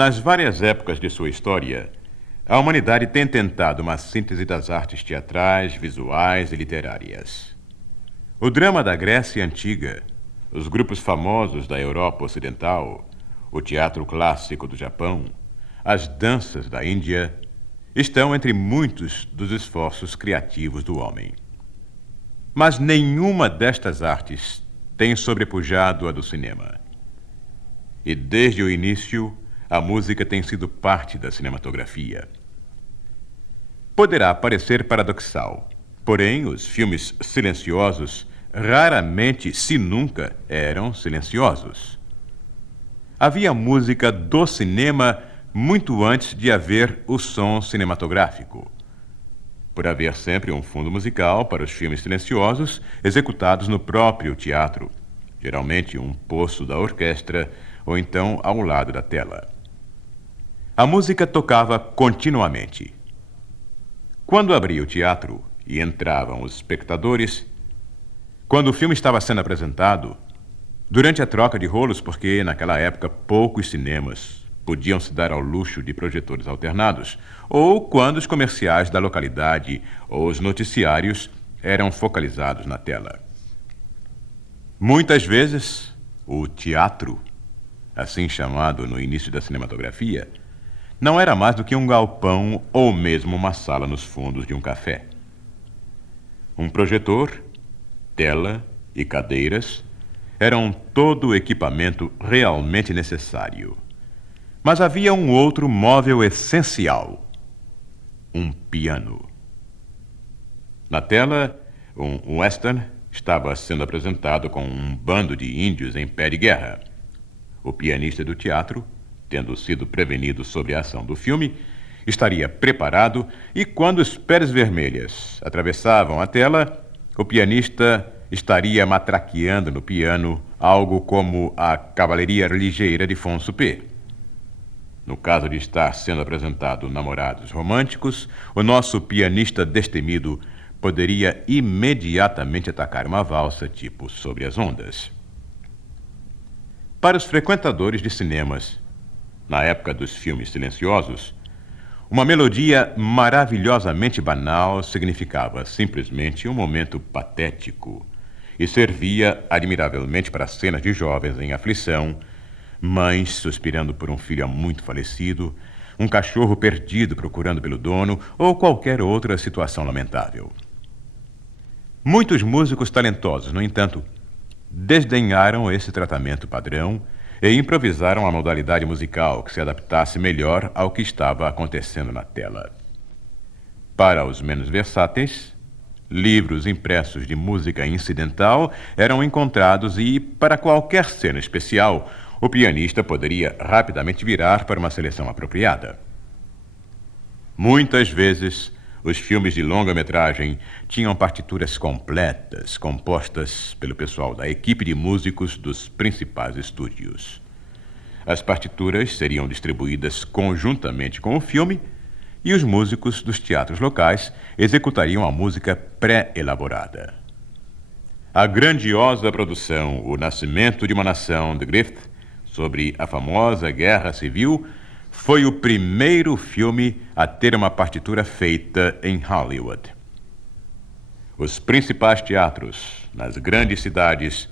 Nas várias épocas de sua história, a humanidade tem tentado uma síntese das artes teatrais, visuais e literárias. O drama da Grécia Antiga, os grupos famosos da Europa Ocidental, o teatro clássico do Japão, as danças da Índia, estão entre muitos dos esforços criativos do homem. Mas nenhuma destas artes tem sobrepujado a do cinema. E desde o início, a música tem sido parte da cinematografia. Poderá parecer paradoxal, porém os filmes silenciosos raramente, se nunca, eram silenciosos. Havia música do cinema muito antes de haver o som cinematográfico, por haver sempre um fundo musical para os filmes silenciosos executados no próprio teatro, geralmente um poço da orquestra ou então ao lado da tela. A música tocava continuamente. Quando abria o teatro e entravam os espectadores, quando o filme estava sendo apresentado, durante a troca de rolos, porque naquela época poucos cinemas podiam se dar ao luxo de projetores alternados, ou quando os comerciais da localidade ou os noticiários eram focalizados na tela. Muitas vezes, o teatro, assim chamado no início da cinematografia, não era mais do que um galpão ou mesmo uma sala nos fundos de um café. Um projetor, tela e cadeiras eram todo o equipamento realmente necessário. Mas havia um outro móvel essencial: um piano. Na tela, um western estava sendo apresentado com um bando de índios em pé de guerra. O pianista do teatro, tendo sido prevenido sobre a ação do filme, estaria preparado e, quando os Pés Vermelhas atravessavam a tela, o pianista estaria matraqueando no piano algo como a Cavalaria Ligeira de Fonsuppé. No caso de estar sendo apresentado Namorados Românticos, o nosso pianista destemido poderia imediatamente atacar uma valsa tipo Sobre as Ondas. Para os frequentadores de cinemas, na época dos filmes silenciosos, uma melodia maravilhosamente banal significava simplesmente um momento patético e servia admiravelmente para cenas de jovens em aflição, mães suspirando por um filho há muito falecido, um cachorro perdido procurando pelo dono ou qualquer outra situação lamentável. Muitos músicos talentosos, no entanto, desdenharam esse tratamento padrão e improvisaram a modalidade musical que se adaptasse melhor ao que estava acontecendo na tela. Para os menos versáteis, livros impressos de música incidental eram encontrados e, para qualquer cena especial, o pianista poderia rapidamente virar para uma seleção apropriada. Muitas vezes, os filmes de longa-metragem tinham partituras completas, compostas pelo pessoal da equipe de músicos dos principais estúdios. As partituras seriam distribuídas conjuntamente com o filme e os músicos dos teatros locais executariam a música pré-elaborada. A grandiosa produção O Nascimento de uma Nação, de Griffith, sobre a famosa Guerra Civil, foi o primeiro filme a ter uma partitura feita em Hollywood. Os principais teatros, nas grandes cidades,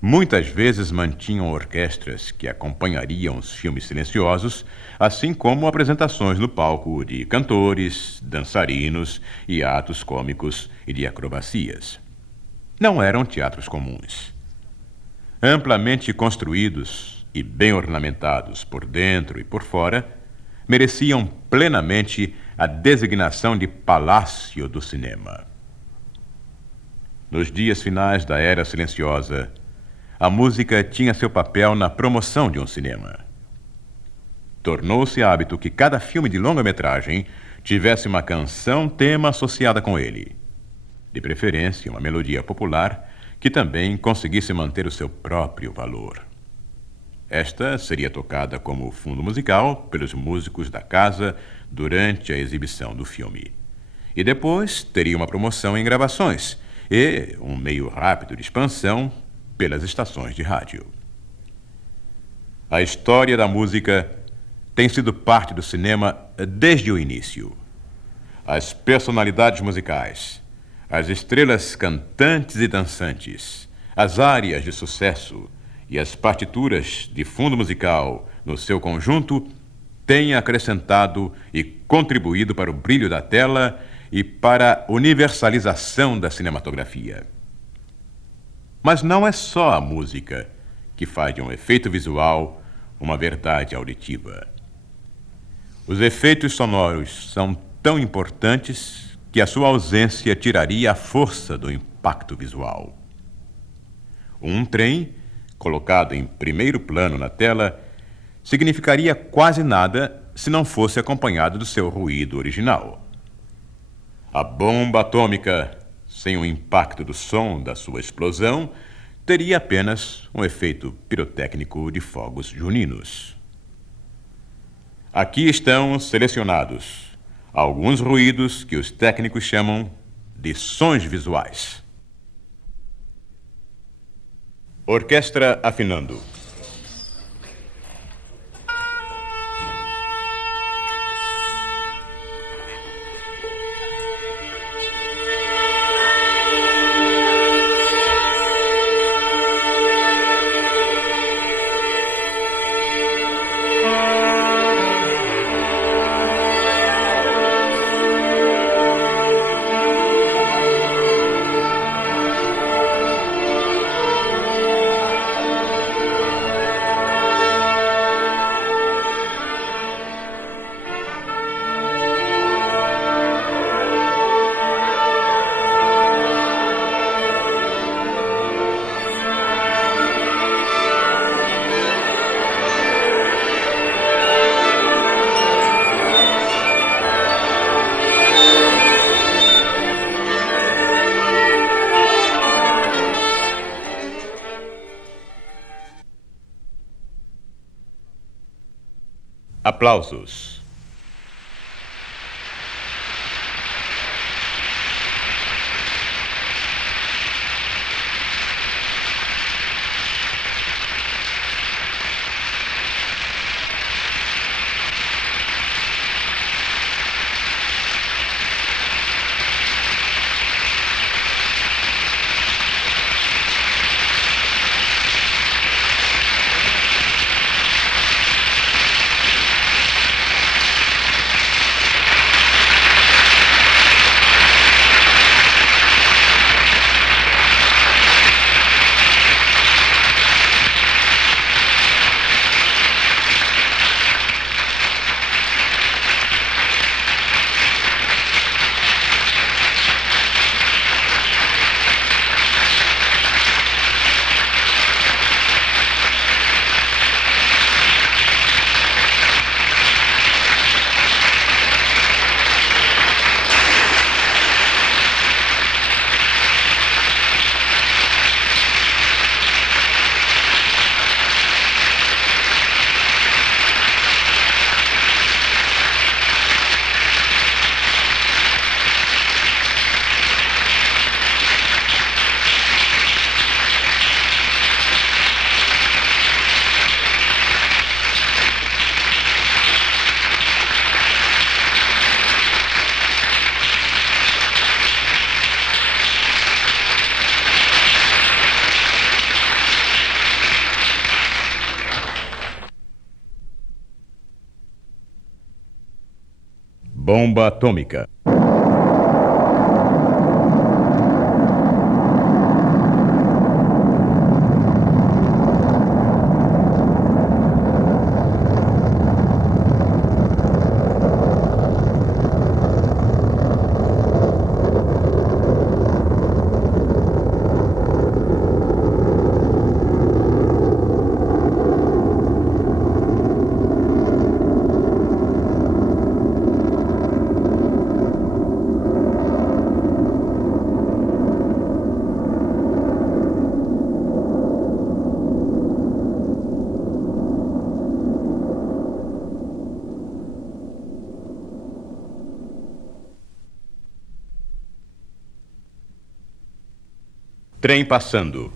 muitas vezes mantinham orquestras que acompanhariam os filmes silenciosos, assim como apresentações no palco de cantores, dançarinos e atos cômicos e de acrobacias. Não eram teatros comuns. Amplamente construídos e bem ornamentados por dentro e por fora, mereciam plenamente a designação de Palácio do Cinema. Nos dias finais da Era Silenciosa, a música tinha seu papel na promoção de um cinema. Tornou-se hábito que cada filme de longa-metragem tivesse uma canção-tema associada com ele, de preferência uma melodia popular que também conseguisse manter o seu próprio valor. Esta seria tocada como fundo musical pelos músicos da casa durante a exibição do filme. E depois teria uma promoção em gravações e um meio rápido de expansão pelas estações de rádio. A história da música tem sido parte do cinema desde o início. As personalidades musicais, as estrelas cantantes e dançantes, as áreas de sucesso e as partituras de fundo musical no seu conjunto têm acrescentado e contribuído para o brilho da tela e para a universalização da cinematografia. Mas não é só a música que faz de um efeito visual uma verdade auditiva. Os efeitos sonoros são tão importantes que a sua ausência tiraria a força do impacto visual. Um trem, colocado em primeiro plano na tela, significaria quase nada se não fosse acompanhado do seu ruído original. A bomba atômica, sem o impacto do som da sua explosão, teria apenas um efeito pirotécnico de fogos juninos. Aqui estão selecionados alguns ruídos que os técnicos chamam de sons visuais. Orquestra afinando. Aplausos. Bomba atômica. Trem passando.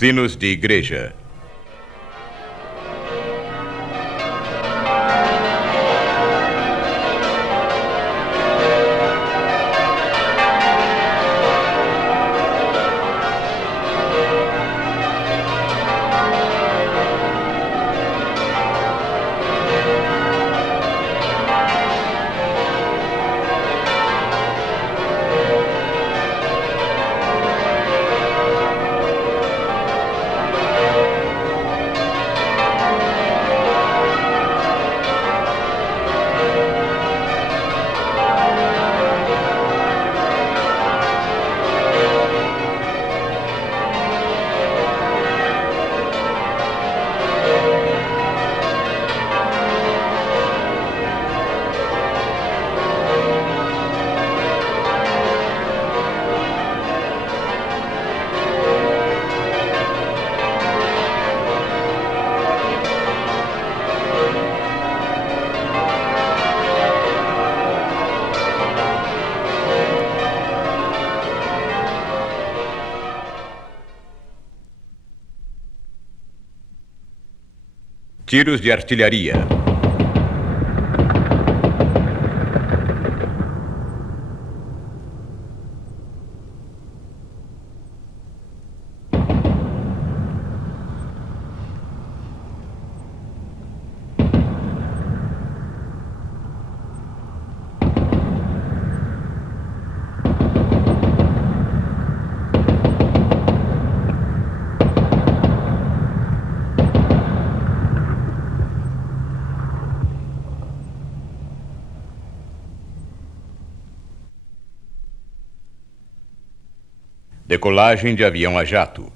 Sinos de igreja. Tiros de artilharia. Decolagem de avião a jato.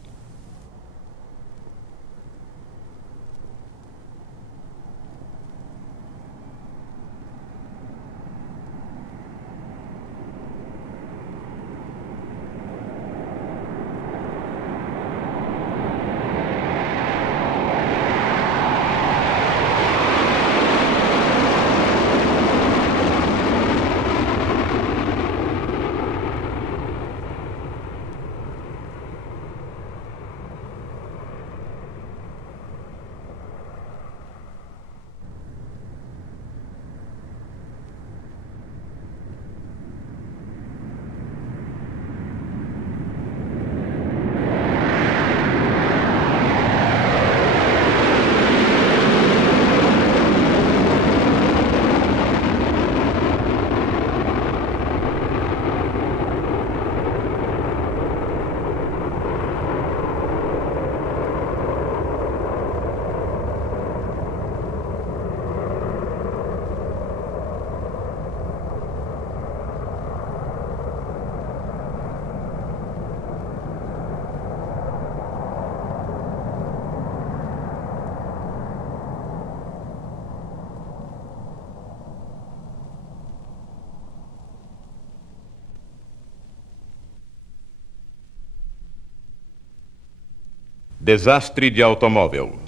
Desastre de automóvel.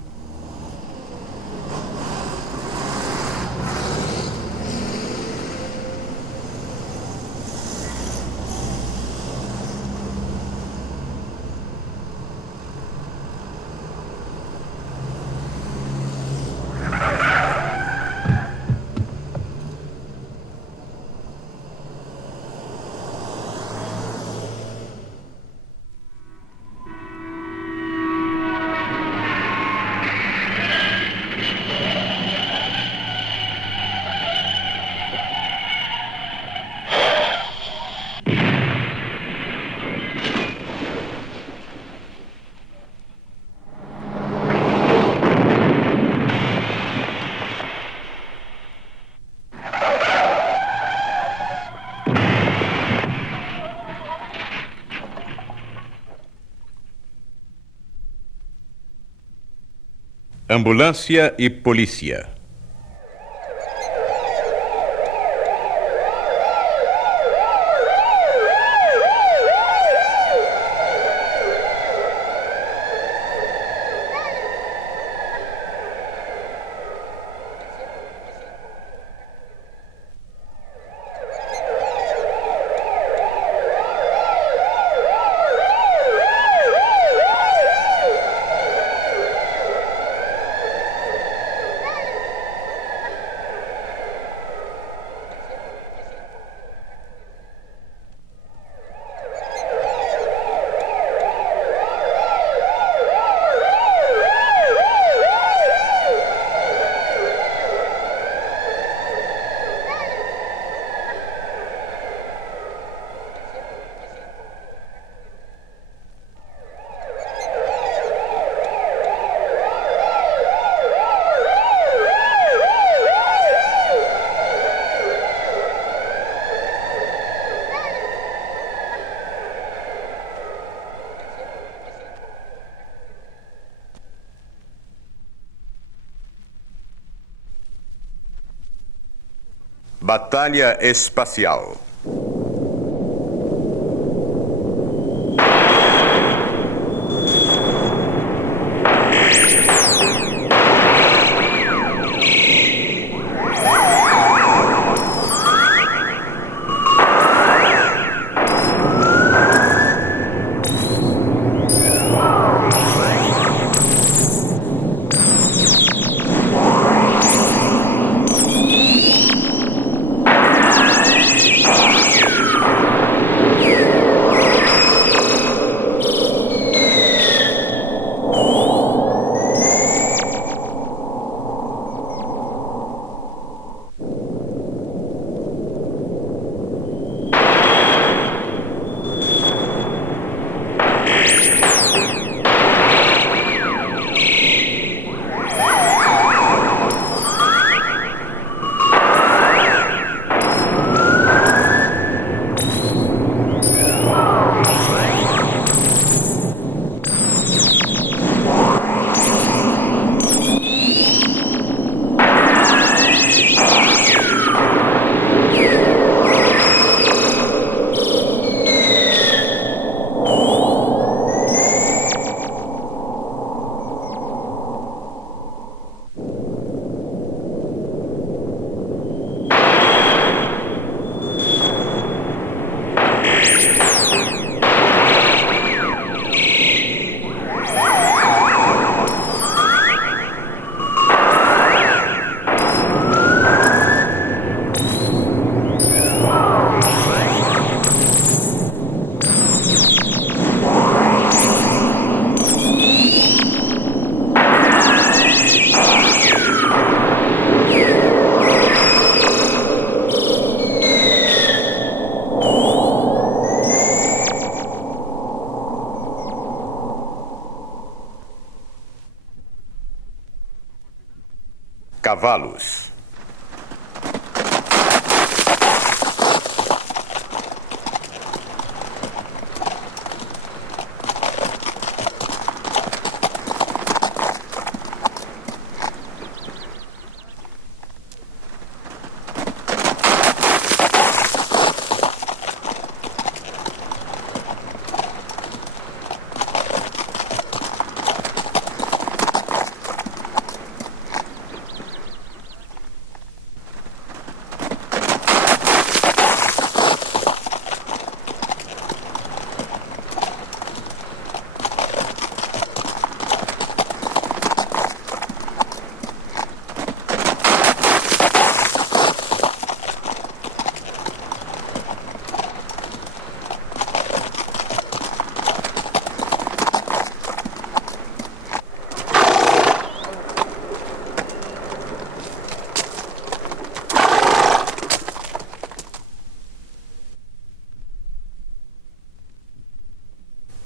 Ambulância e polícia. Batalha espacial. Cavalos.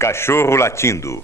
Cachorro latindo.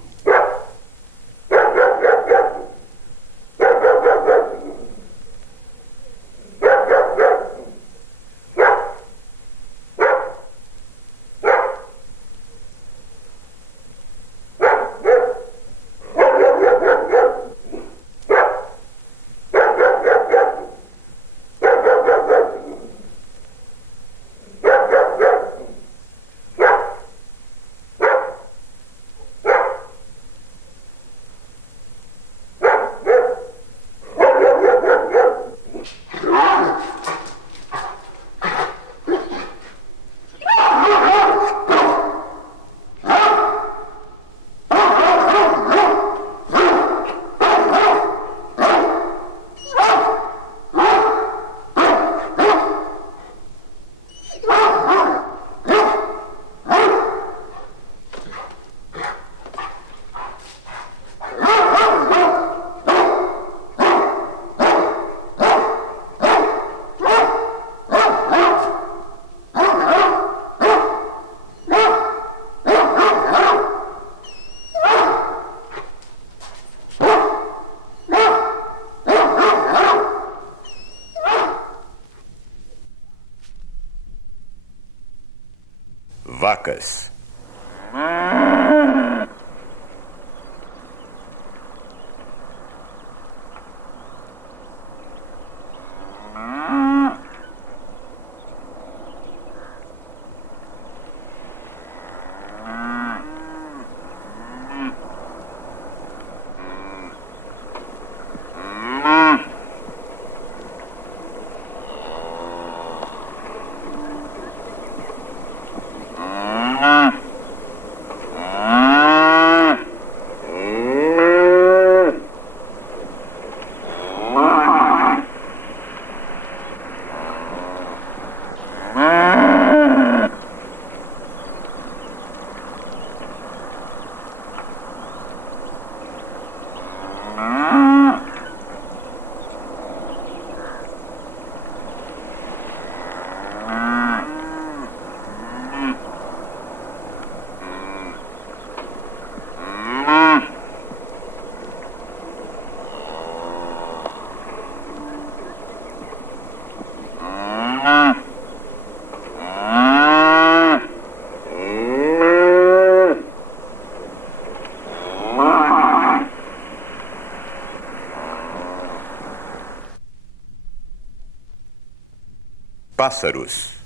Vacas. Pássaros.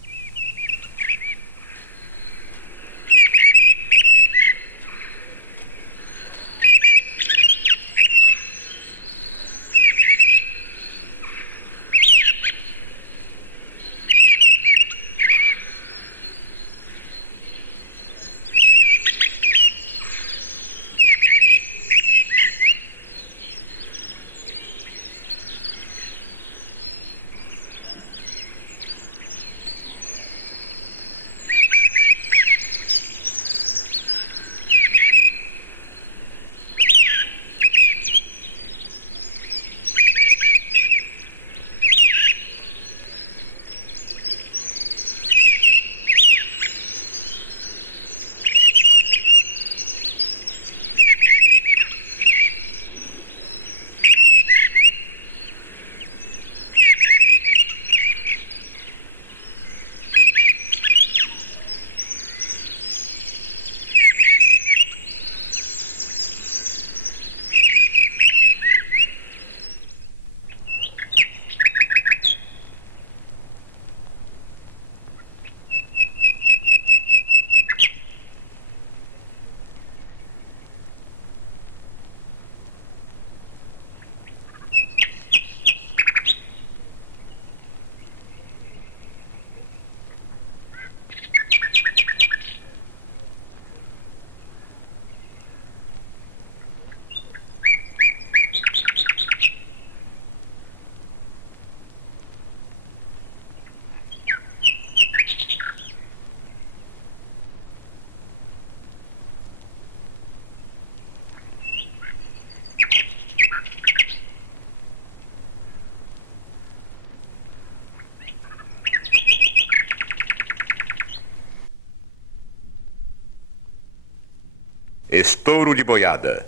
Estouro de boiada.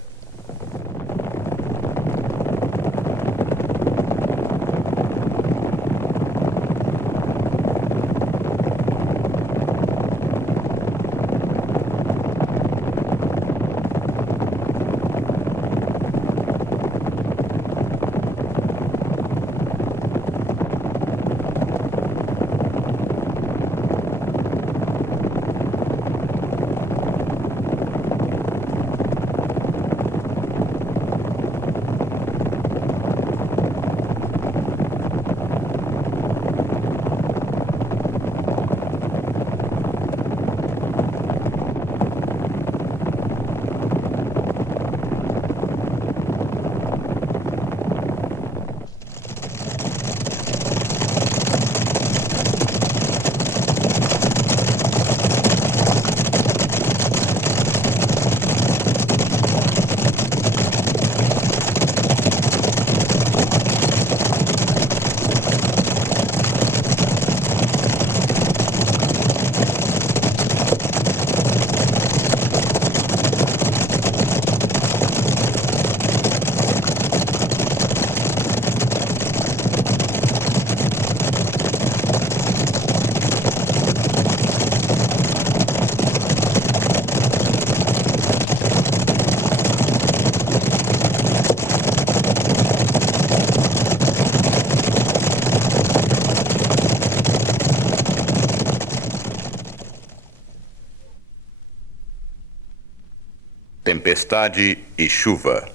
Tempestade e chuva.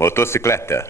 Motocicleta.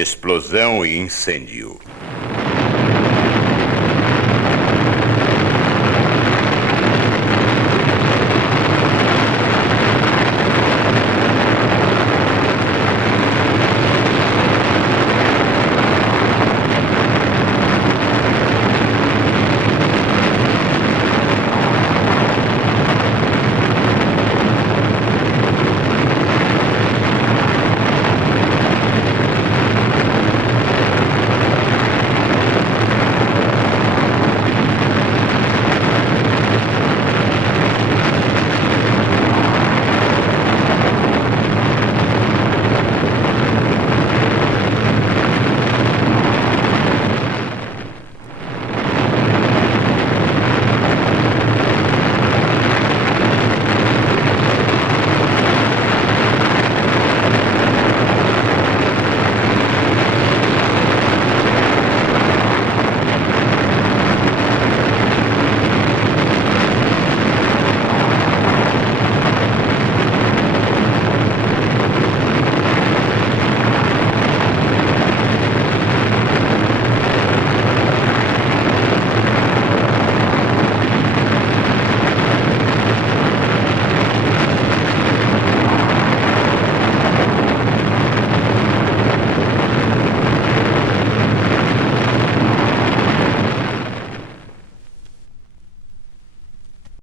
Explosão e incêndio.